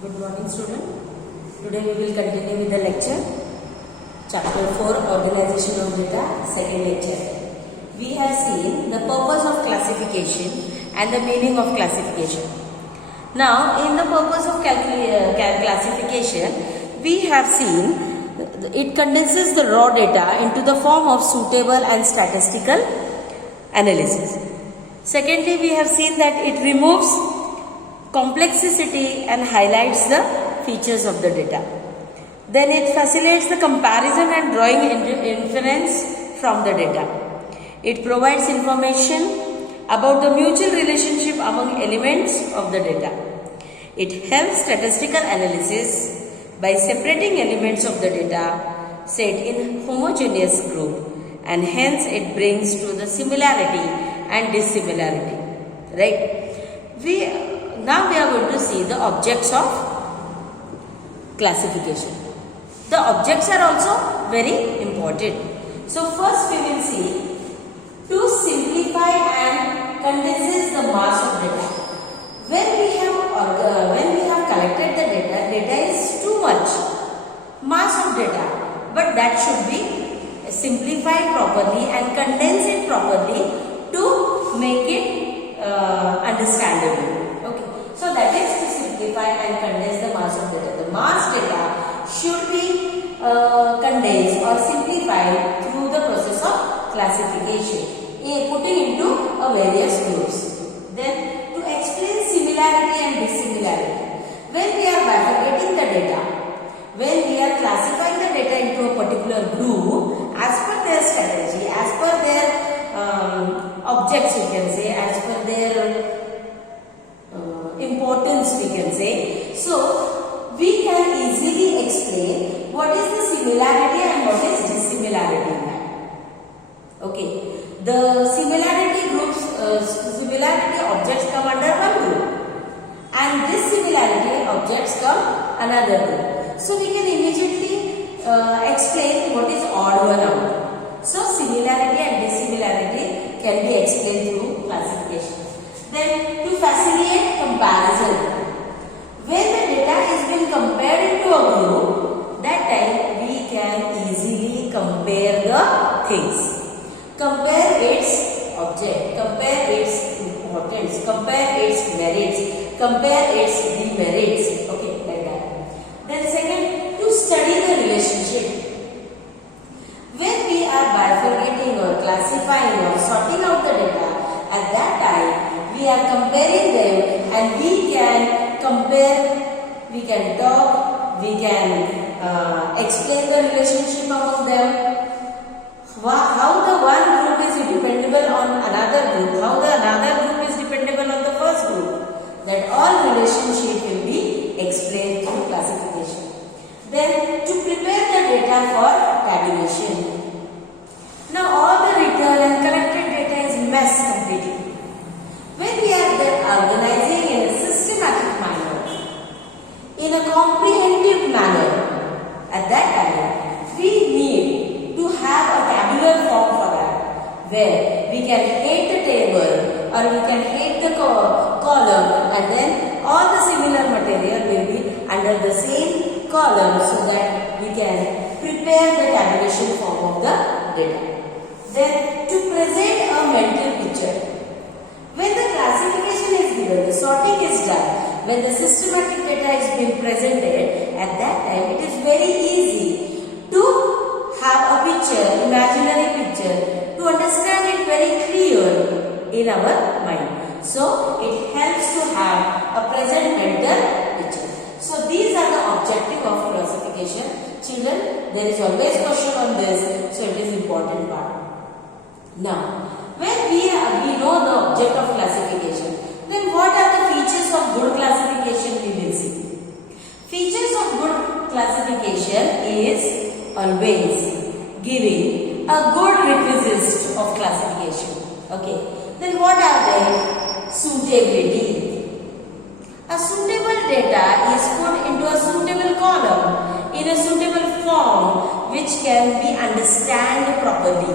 Good morning, student. Today we will continue with the lecture. Chapter 4, Organization of Data, second lecture. We have seen the purpose of classification and the meaning of classification. Now, in the purpose of classification, we have seen it condenses the raw data into the form of suitable and statistical analysis. Secondly, we have seen that it removes complexity and highlights the features of the data. Then it facilitates the comparison and drawing inference from the data. It provides information about the mutual relationship among elements of the data. It helps statistical analysis by separating elements of the data set in homogeneous group, and hence it brings to the similarity and dissimilarity. Right? Now we are going to see the objects of classification. The objects are also very important. So first we will see to simplify and condenses the mass of data. When we have collected the data is too much mass of data, but that should be simplified properly and condense it properly to make it understandable. So that is to simplify and condense the mass of data. The mass data should be condensed or simplified through the process of classification, putting into various groups. Then to explain similarity and dissimilarity. When we are bifurcating the data, when we are classifying the data into a particular group, as per their strategy, as per their objects, you can say, as per their importance, we can say. So we can easily explain what is the similarity and what is dissimilarity in that. Okay, the similarity groups, similarity objects come under one group, and dissimilarity objects come another group. So we can immediately explain what is odd one out. So similarity and dissimilarity can be explained through classification. Then to facilitate comparison, when the data is being compared into a group, that time we can easily compare the things. Compare its object, compare its importance, compare its merits, compare its demerits. Okay, like that. Then second, to study the relationship. When we are bifurcating or classifying or sorting out the data, at that time we are comparing them, and we can compare, we can talk, we can explain the relationship among them, how the one group is dependable on another group, how the another group is dependable on the first group. That all relationship will be explained through classification. Then to prepare the data for tabulation. Now all the written and collected data is mass completed. When we are organizing in a systematic manner, in a comprehensive manner, at that time we need to have a tabular form for that, where we can head the table or we can head the column, and then all the similar material will be under the same column, so that we can prepare the tabulation form of the data. Then to present a mental picture. When the classification is given, the sorting is done, when the systematic data is being presented, at that time it is very easy to have a picture, imaginary picture, to understand it very clear in our mind. So it helps to have a present mental picture. So these are the objective of classification. Children, there is always question on this, so it is important part. Now, when we know the object of classification, then what are the features of good classification we will see. Features of good classification is always giving a good requisite of classification. Okay, then what are they? Suitability. A suitable data is put into a suitable column in a suitable form which can be understood properly,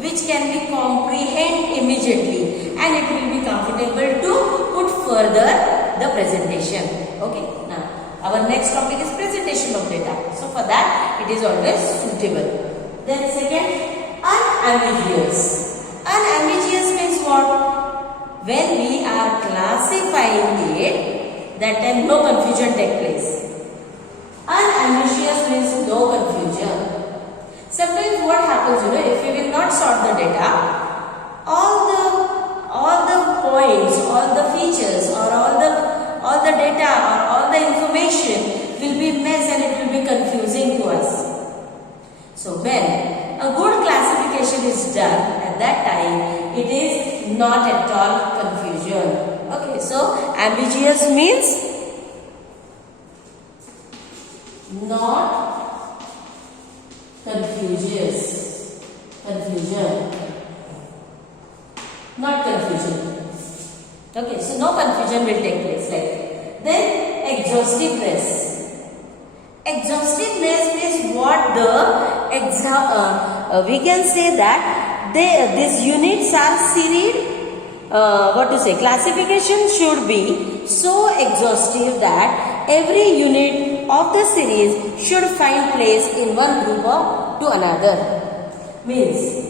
which can be comprehended immediately, and it will be comfortable to put further the presentation. Okay, now our our next topic is presentation of data. So for that it is always suitable. Then second, unambiguous. Unambiguous means what? When we are classifying it, that time no confusion take place. Unambiguous means no confusion. Sometimes what happens, if we will not sort the data, all the points, all the features, or all the data, or all the information will be messed and it will be confusing to us. So when a good classification is done, at that time it is not at all confusion. Okay, so ambiguous means not confusion, not confusion. Okay, so no confusion will take place. Like then exhaustiveness. Exhaustiveness is what we can say that these units are seried. Classification should be so exhaustive that every unit of the series should find place in one group or to another. Means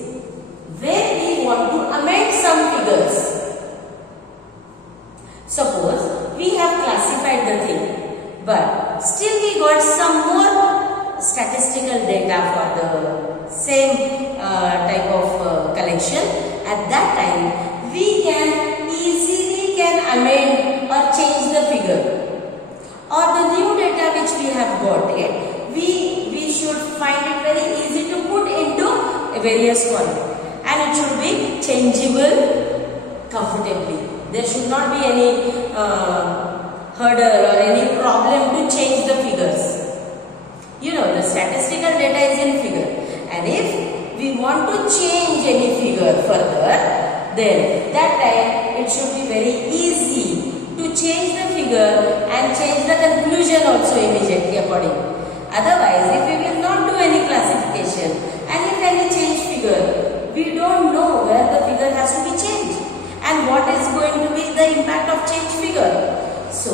when we want to amend some figures, suppose we have classified the thing, but still we got some more statistical data for the same type of collection. At that time we can easily amend or change the figure, or the new data which we have got it, we should find it very easy to put into a various column, and it should be changeable comfortably. There should not be any hurdle or any problem to change the figures. The statistical data is in figure, and if we want to change any figure further, then that time it should be very easy to change the figure and change the conclusion also immediately accordingly. Otherwise, if we will not do any classification and if any change figure, we don't know where the figure has to be changed and what is going to be the impact of change figure. So,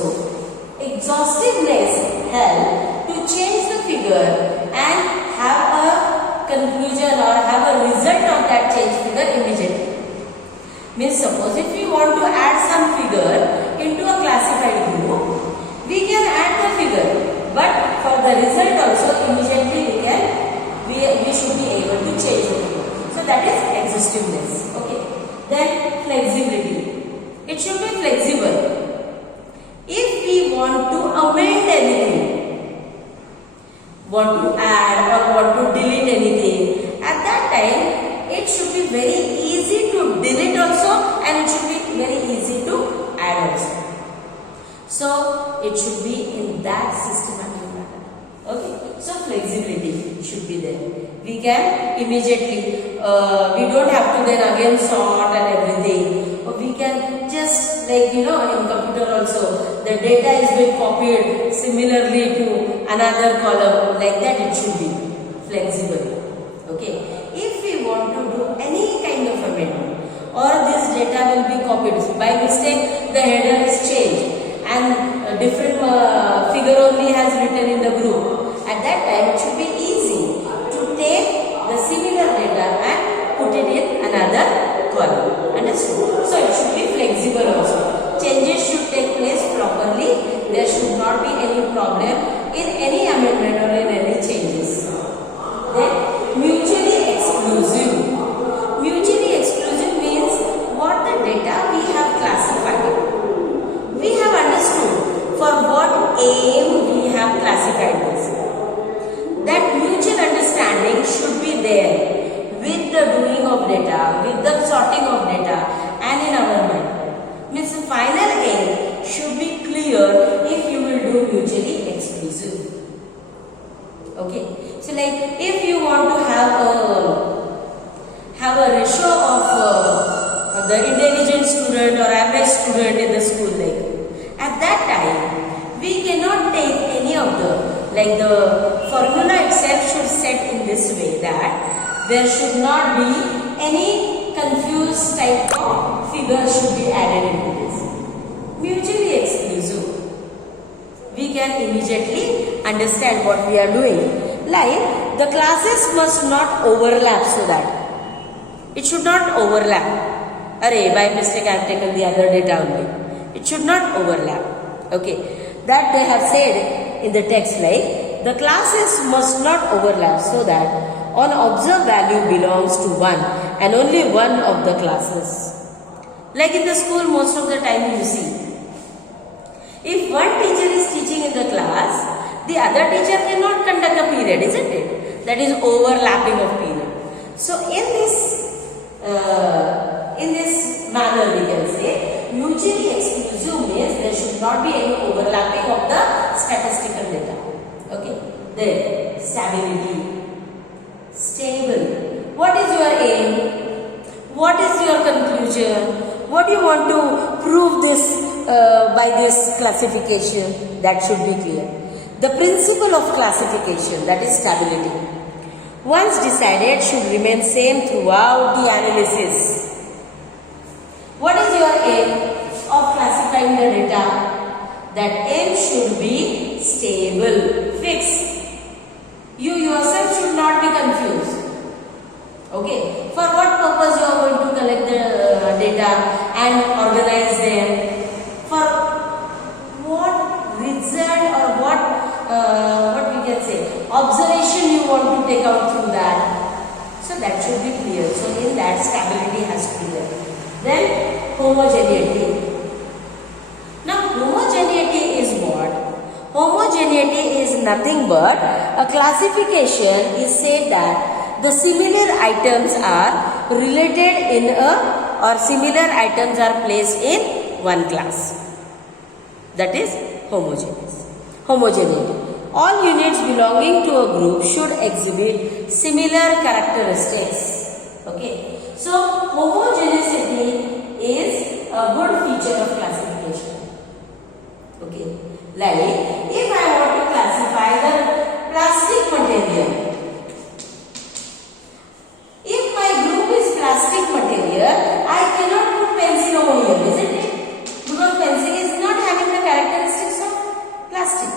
exhaustiveness helps to change the figure and have a conclusion or have a result of that change figure immediately. Means suppose if we want to add some figure into a classified group, we can add the figure, but for the result also immediately we should be able to change the figure. So that is exhaustiveness. Okay. Then flexibility. It should be flexible. If we want to amend anything, want to add or want to delete anything, at that time it should be very easy to delete also, and it should be very easy to add also. So it should be in that systematic manner. Okay. So flexibility should be there. We can immediately, we don't have to then again sort and everything. We can just in computer also, the data is being copied similarly to another column. Like that it should be flexible. Okay. If we want to do any kind of amendment, or this data will be copied by mistake, the header is changed and a different figure only has written in the group. At that time it should be easy to take the similar data and put it in another column. Understood? So it should be flexible also. Changes should take place properly. There should not be any problem in any amendment or in any changes. Then mutually exclusive. Mutually exclusive means what the data we have classified. We have understood for what aim we have classified this. That mutual understanding should be there with the doing of data, with the sorting of data, and in our mind. Means the final aim should be clear if you will do mutually exclusive. Okay. So if you want to have a ratio of the intelligent student or average student in the school, at that time we cannot take any of the formula itself should set in this way that there should not be any confused type of figure should be added into this. Mutually exclusive. We can immediately understand what we are doing. Like the classes must not overlap, so that it should not overlap. Array, by mistake I have taken the other data only. It should not overlap. Okay, that they have said in the text, like the classes must not overlap, so that an observed value belongs to one and only one of the classes. Like in the school, most of the time you see, if one teacher is teaching in the class, the other teacher cannot conduct a period, isn't it? That is overlapping of period. So in this manner we can say, mutually exclusive means there should not be any overlapping of the statistical data. Okay. Then stability, stable. What is your aim? What is your conclusion? What do you want to prove this by this classification? That should be clear. The principle of classification, that is stability, once decided, should remain same throughout the analysis. What is your aim of classifying the data? That aim should be stable, fixed. You yourself should not be confused. Okay, for what purpose you are going to collect the data and organize them? For what result or what we can say, observation you want to take out through that? So that should be clear. So in that, stability has to be there. Then homogeneity. Now homogeneity is what? Homogeneity is nothing but a classification is said that the similar items are related in or similar items are placed in one class. That is homogeneity. All units belonging to a group should exhibit similar characteristics. Okay. So homogeneity is a good feature of classification. Okay. Like if I want to classify the plastic material. If my group is plastic material, I cannot put pencil over here, isn't it? Because pencil is not having the characteristics of plastic.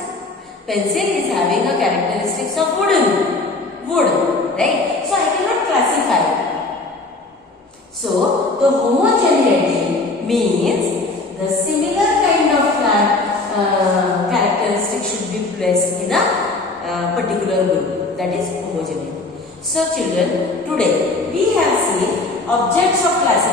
Pencil is having a characteristics of wood, right? So I cannot classify. So the homogeneity means the similar kind of characteristic should be placed in a particular group. That is homogeneity. So children, today we have seen objects of classification.